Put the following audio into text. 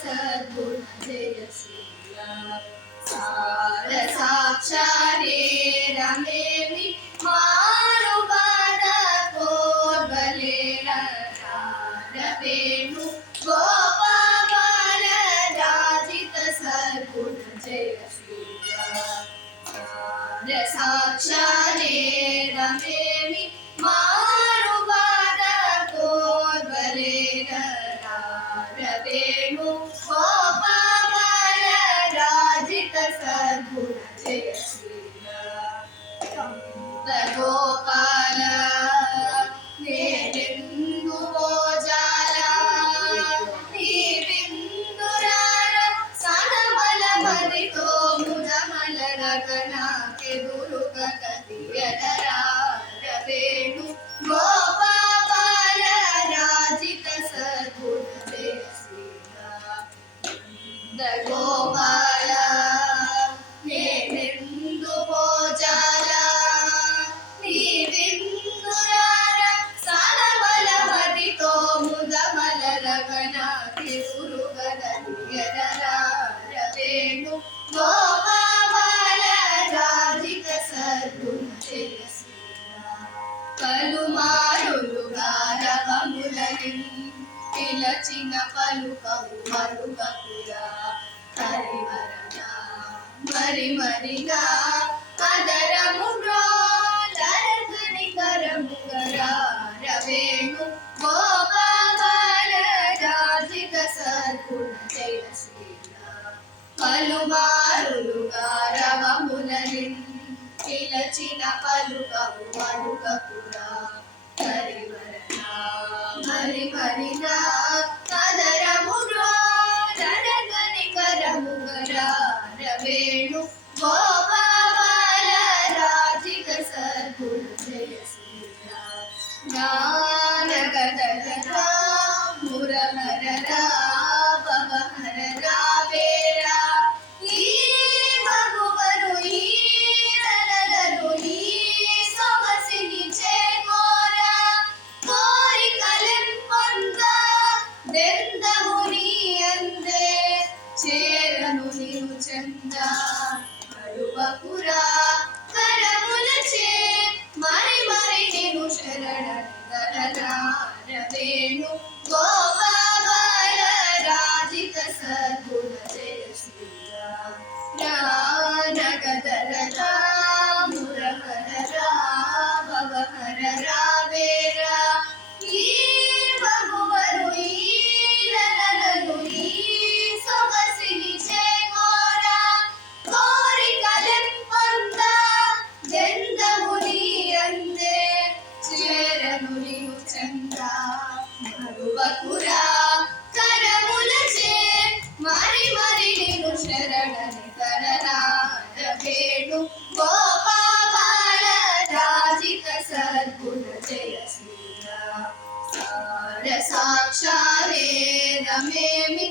सद्गुण जय श्रीराम सार साक्षारे रमेमि मारु बाद कोर्बले रवेणु गोपाल राजित सद्गुण जय श्रीराम सार साक्षारे रमेमि मारु बाद कोर्बले रवेणु गोपाल राजित सद्गुण जय श्रीराम गोपाल नेरेंदु भोजाल नीविंदुरार सनमल मरितो मुदमल रगना के दुरुग गतियदरा रवेणु गोपाल राजित सद्गुण जय श्रीराम गोपाल नेरेंदु भोजाल नीविंदुरार सनमल मरितो मुदमल रगना के दुरुग गतियदरा रवेणु गोपाल राजित सद्गुण जय श्रीराम పలుమారులుగారవములని పిలచిన పలుకవు మరుగకురా హరివరనా మరి మరిగా అదరముగా లరగని కరముగరా రవేణు గోపాల రాజిత సద్గుణ జయ శ్రీరామ్ పలుమారులుగారవములని పిలచిన పలుకవు మరుగకురా హరివరనా మరి మరిగా అదరముగా లరగని కరముగరా రవేణు గోపాల రాజిత సద్గుణ జయ శ్రీరామ్ జ్ఞానగదరా మురహరరా భవహరరా వేరా ఈ మగువరు ఈ నలలలు ఈ సొగసిని చేకోరా కోరికలెంపొంద దెందముని అందే చేరను నిను చంద మరువకురా కరములచే మరి మరి నిను శరణగలరా రవేణు గోపాల రాజిత సద్గుణ జయ శ్రీరామ్ జ్ఞానగదరా మురహరరా భవహరరా వేరా ఈ మగువరు ఈ లలలలు ఈ సొగసిని చేకోరా కోరికలెంపొంద దెందముని అందే చేరను నిను చంద మరువకురా కరములచే మరి మరి నిను శరణని కరరా రవేణు గోపాల రాజిత సద్గుణ జయ శ్రీరామ్ సార సాక్షారే రమేమి